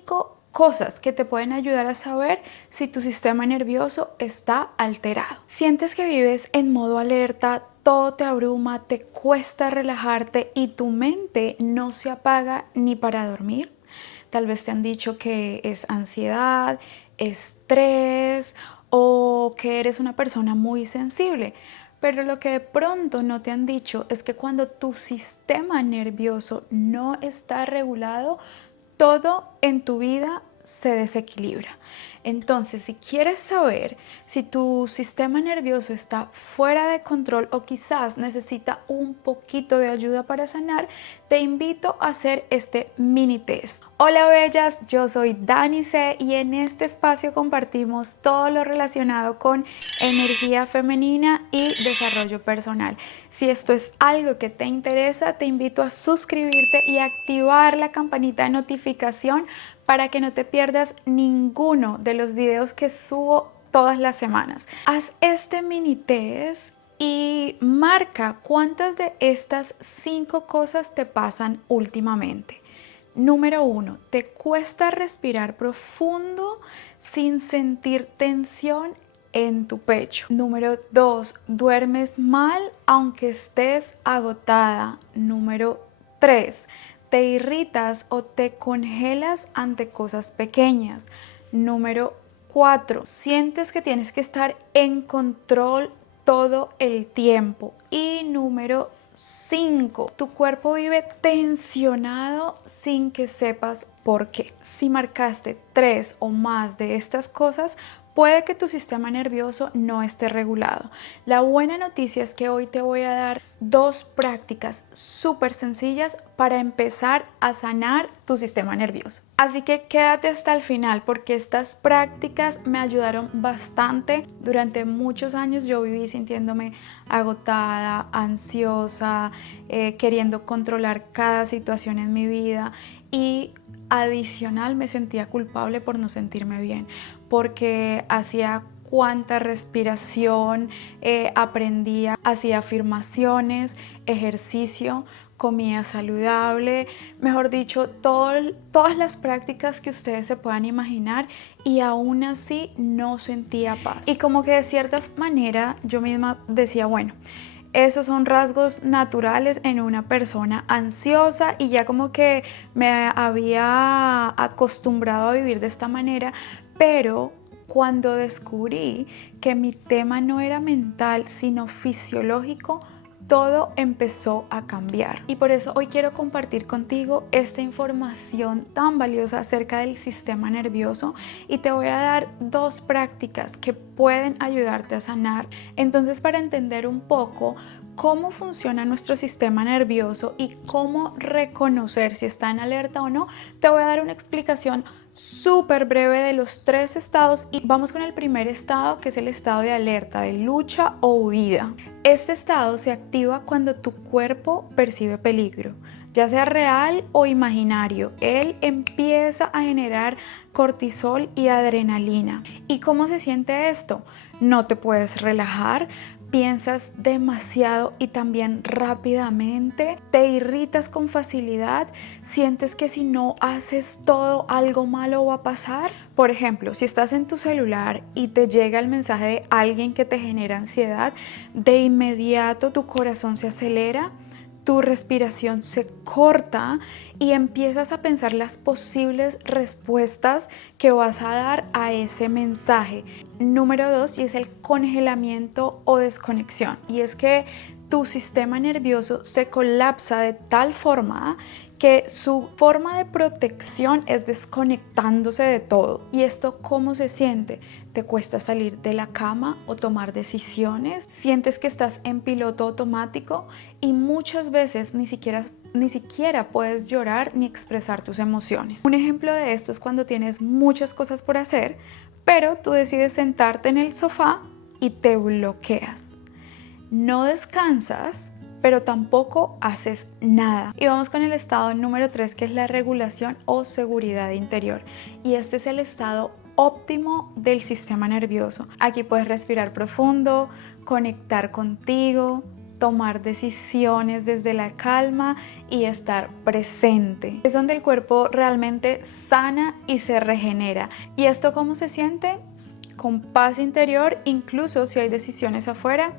5 cosas que te pueden ayudar a saber si tu sistema nervioso está alterado. Sientes que vives en modo alerta, todo te abruma, te cuesta relajarte y tu mente no se apaga ni para dormir. Tal vez te han dicho que es ansiedad, estrés o que eres una persona muy sensible. Pero lo que de pronto no te han dicho es que cuando tu sistema nervioso no está regulado, todo en tu vida se desequilibra. Entonces, si quieres saber si tu sistema nervioso está fuera de control o quizás necesita un poquito de ayuda para sanar, te invito a hacer este mini test. Hola bellas, yo soy Dani C y en este espacio compartimos todo lo relacionado con energía femenina y desarrollo personal. Si esto es algo que te interesa, te invito a suscribirte y activar la campanita de notificación para que no te pierdas ninguno de los videos que subo todas las semanas. Haz este mini test y marca cuántas de estas 5 cosas te pasan últimamente. Número 1, te cuesta respirar profundo sin sentir tensión en tu pecho. Número 2, duermes mal aunque estés agotada. Número 3, te irritas o te congelas ante cosas pequeñas. Número 4, sientes que tienes que estar en control todo el tiempo. Y número 5, tu cuerpo vive tensionado sin que sepas por qué. Si marcaste 3 o más de estas cosas, puede que tu sistema nervioso no esté regulado. La buena noticia es que hoy te voy a dar 2 prácticas súper sencillas para empezar a sanar tu sistema nervioso. Así que quédate hasta el final porque estas prácticas me ayudaron bastante. Durante muchos años yo viví sintiéndome agotada, ansiosa, queriendo controlar cada situación en mi vida y adicional me sentía culpable por no sentirme bien, porque hacía cuánta respiración, aprendía, hacía afirmaciones, ejercicio, comía saludable, mejor dicho, todas las prácticas que ustedes se puedan imaginar y aún así no sentía paz. Y como que de cierta manera yo misma decía, bueno, esos son rasgos naturales en una persona ansiosa y ya como que me había acostumbrado a vivir de esta manera, pero cuando descubrí que mi tema no era mental sino fisiológico, todo empezó a cambiar. Y por eso hoy quiero compartir contigo esta información tan valiosa acerca del sistema nervioso y te voy a dar 2 prácticas que pueden ayudarte a sanar. Entonces, para entender un poco cómo funciona nuestro sistema nervioso y cómo reconocer si está en alerta o no, te voy a dar una explicación súper breve de los 3 estados y vamos con el primer estado, que es el estado de alerta, de lucha o huida. Este estado se activa cuando tu cuerpo percibe peligro, ya sea real o imaginario. Él empieza a generar cortisol y adrenalina. ¿Y cómo se siente esto? No te puedes relajar, piensas demasiado y también rápidamente, te irritas con facilidad, sientes que si no haces todo algo malo va a pasar. Por ejemplo, si estás en tu celular y te llega el mensaje de alguien que te genera ansiedad, de inmediato tu corazón se acelera, tu respiración se corta y empiezas a pensar las posibles respuestas que vas a dar a ese mensaje. Número 2, y es el congelamiento o desconexión. Y es que tu sistema nervioso se colapsa de tal forma que su forma de protección es desconectándose de todo. ¿Y esto cómo se siente? ¿Te cuesta salir de la cama o tomar decisiones? ¿Sientes que estás en piloto automático? Y muchas veces ni siquiera puedes llorar ni expresar tus emociones. Un ejemplo de esto es cuando tienes muchas cosas por hacer, pero tú decides sentarte en el sofá y te bloqueas. No descansas, pero tampoco haces nada. Y vamos con el estado número 3, que es la regulación o seguridad interior. Y este es el estado óptimo del sistema nervioso. Aquí puedes respirar profundo, conectar contigo, tomar decisiones desde la calma y estar presente. Es donde el cuerpo realmente sana y se regenera. ¿Y esto cómo se siente? Con paz interior, incluso si hay decisiones afuera,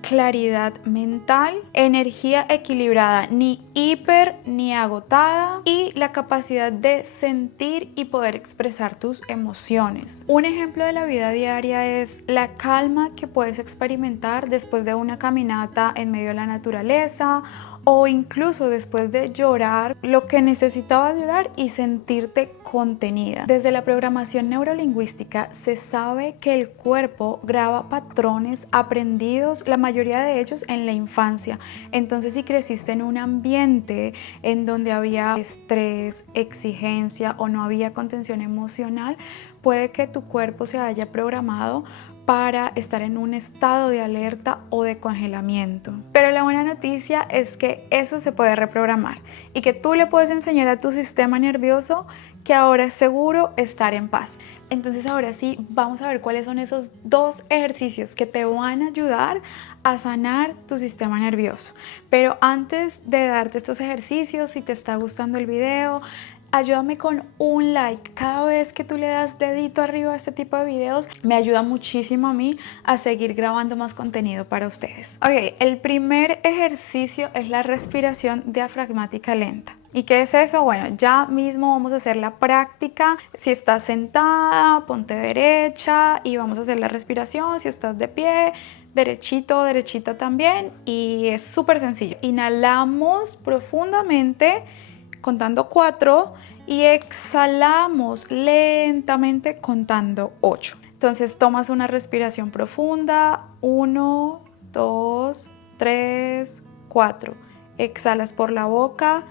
claridad mental, energía equilibrada, ni hiper ni agotada, y la capacidad de sentir y poder expresar tus emociones. Un ejemplo de la vida diaria es la calma que puedes experimentar después de una caminata en medio de la naturaleza, o incluso después de llorar lo que necesitabas llorar y sentirte contenida. Desde la programación neurolingüística se sabe que el cuerpo graba patrones aprendidos, la mayoría de ellos en la infancia. Entonces, si creciste en un ambiente en donde había estrés, exigencia o no había contención emocional, puede que tu cuerpo se haya programado para estar en un estado de alerta o de congelamiento. Pero la buena noticia es que eso se puede reprogramar y que tú le puedes enseñar a tu sistema nervioso que ahora es seguro estar en paz. Entonces ahora sí, vamos a ver cuáles son esos 2 ejercicios que te van a ayudar a sanar tu sistema nervioso. Pero antes de darte estos ejercicios, si te está gustando el video, ayúdame con un like. Cada vez que tú le das dedito arriba a este tipo de videos, me ayuda muchísimo a mí a seguir grabando más contenido para ustedes. Ok, el primer ejercicio es la respiración diafragmática lenta. ¿Y qué es eso? Bueno, ya mismo vamos a hacer la práctica. Si estás sentada, ponte derecha y vamos a hacer la respiración. Si estás de pie, derechito, derechita también. Y es súper sencillo. Inhalamos profundamente, contando 4, y exhalamos lentamente contando 8. Entonces tomas una respiración profunda, 1, 2, 3, 4. Exhalas por la boca,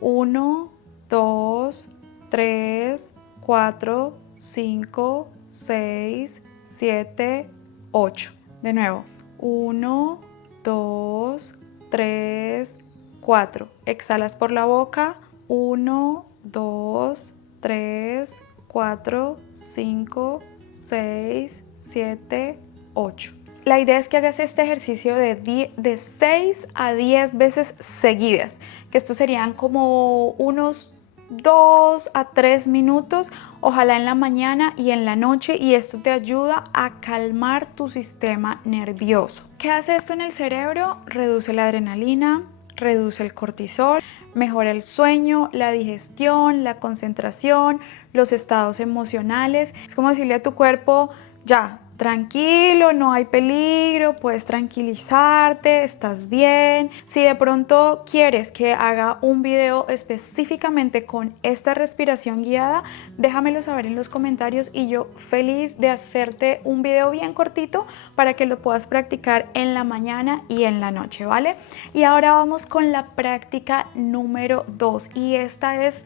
1, 2, 3, 4, 5, 6, 7, 8. De nuevo, 1, 2, 3, 4. Exhalas por la boca, 1, 2, 3, 4, 5, 6, 7, 8. La idea es que hagas este ejercicio de 6 a 10 veces seguidas, que estos serían como unos 2 a 3 minutos, ojalá en la mañana y en la noche, y esto te ayuda a calmar tu sistema nervioso. ¿Qué hace esto en el cerebro? Reduce la adrenalina, reduce el cortisol, mejora el sueño, la digestión, la concentración, los estados emocionales. Es como decirle a tu cuerpo, ya, tranquilo, no hay peligro, puedes tranquilizarte, estás bien. Si de pronto quieres que haga un video específicamente con esta respiración guiada, déjamelo saber en los comentarios y yo feliz de hacerte un video bien cortito para que lo puedas practicar en la mañana y en la noche, ¿vale? Y ahora vamos con la práctica número 2, y esta es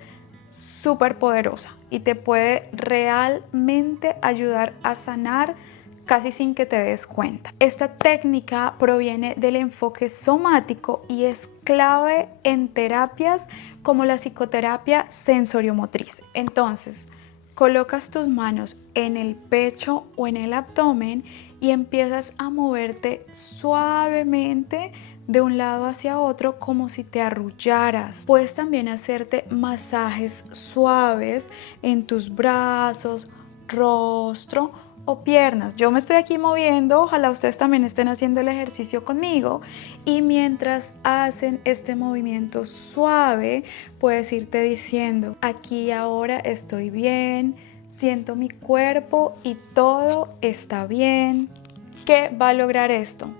súper poderosa y te puede realmente ayudar a sanar casi sin que te des cuenta. Esta técnica proviene del enfoque somático y es clave en terapias como la psicoterapia sensoriomotriz. Entonces, colocas tus manos en el pecho o en el abdomen y empiezas a moverte suavemente de un lado hacia otro como si te arrullaras. Puedes también hacerte masajes suaves en tus brazos, rostro o piernas. Yo me estoy aquí moviendo, ojalá ustedes también estén haciendo el ejercicio conmigo, y mientras hacen este movimiento suave puedes irte diciendo: aquí ahora estoy bien, siento mi cuerpo y todo está bien. ¿Qué va a lograr esto?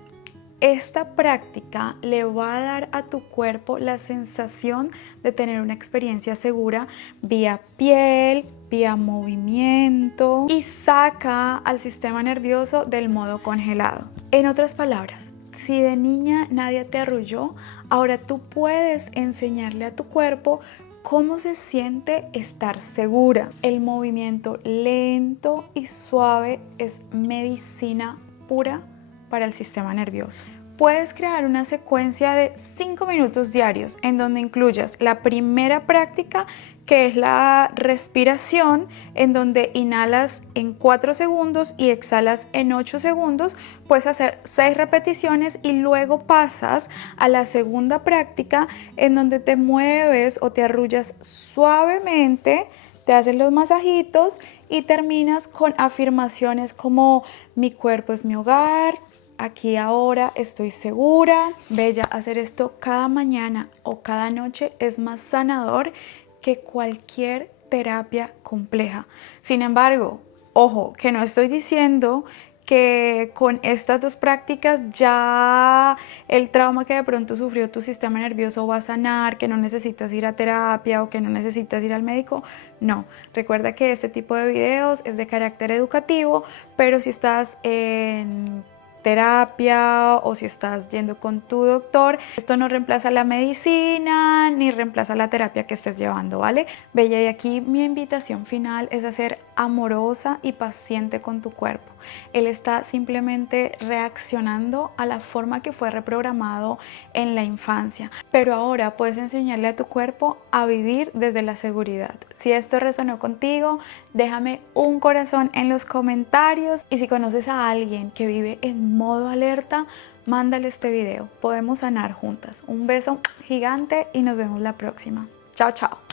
Esta práctica le va a dar a tu cuerpo la sensación de tener una experiencia segura vía piel, vía movimiento, y saca al sistema nervioso del modo congelado. En otras palabras, si de niña nadie te arrulló, ahora tú puedes enseñarle a tu cuerpo cómo se siente estar segura. El movimiento lento y suave es medicina pura para el sistema nervioso. Puedes crear una secuencia de 5 minutos diarios en donde incluyas la primera práctica, que es la respiración, en donde inhalas en 4 segundos y exhalas en 8 segundos. Puedes hacer 6 repeticiones y luego pasas a la segunda práctica, en donde te mueves o te arrullas suavemente, te haces los masajitos y terminas con afirmaciones como: mi cuerpo es mi hogar, aquí ahora estoy segura. Bella, hacer esto cada mañana o cada noche es más sanador que cualquier terapia compleja. Sin embargo, ojo, que no estoy diciendo que con estas 2 prácticas ya el trauma que de pronto sufrió tu sistema nervioso va a sanar, que no necesitas ir a terapia o que no necesitas ir al médico. No, recuerda que este tipo de videos es de carácter educativo, pero si estás en terapia o si estás yendo con tu doctor, esto no reemplaza la medicina ni reemplaza la terapia que estés llevando, ¿vale? Bella, y aquí mi invitación final es a ser amorosa y paciente con tu cuerpo. Él está simplemente reaccionando a la forma que fue reprogramado en la infancia, pero ahora puedes enseñarle a tu cuerpo a vivir desde la seguridad. Si esto resonó contigo, déjame un corazón en los comentarios, y si conoces a alguien que vive en modo alerta, mándale este video. Podemos sanar juntas. Un beso gigante y nos vemos la próxima. Chao, chao.